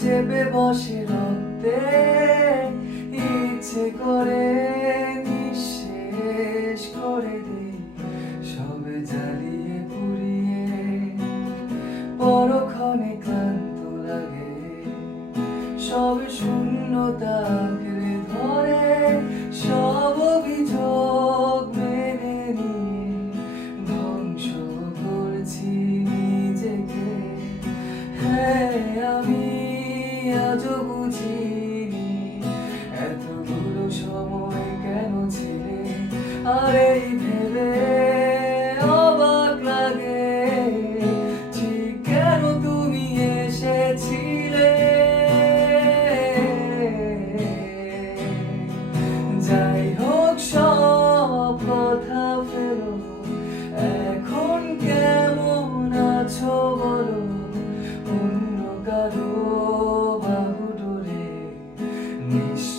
চেপে বসে রক্তে ইচ্ছে করে নিঃশেষ করে দিই সব জ্বালিয়ে পুড়িয়ে। পরক্ষণে ক্লান্ত লাগে, সব শূন্যতা আজও বুঝিনি এতগুলো সময় কেন ছেলে? আর এই ভেবে Holy